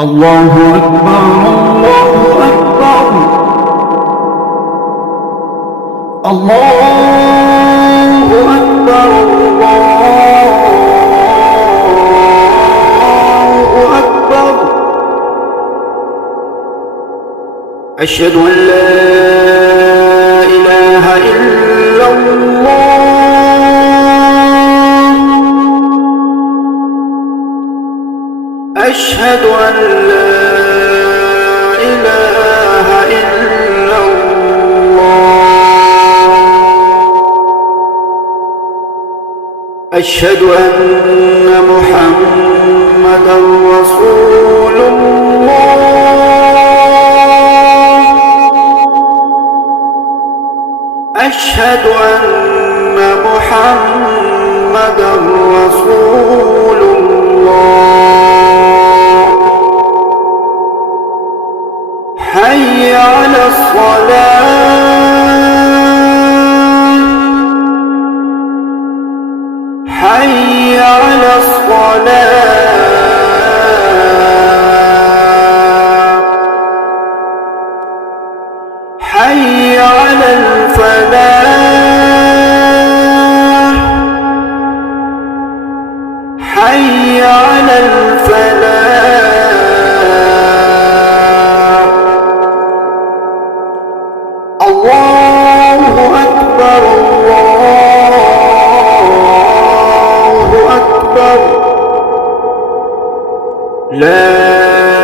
الله أكبر الله أكبر الله أكبر الله أكبر. أشهد أن لا إله إلا الله. أشهد أن لا إله إلا الله. أشهد أن محمدًا رسول الله. أشهد أن محمدًا رسول الله. حي على الصلاة. حي على الصلاة. حي على الفلاح. حي على الفلاح. الله أكبر الله أكبر. لا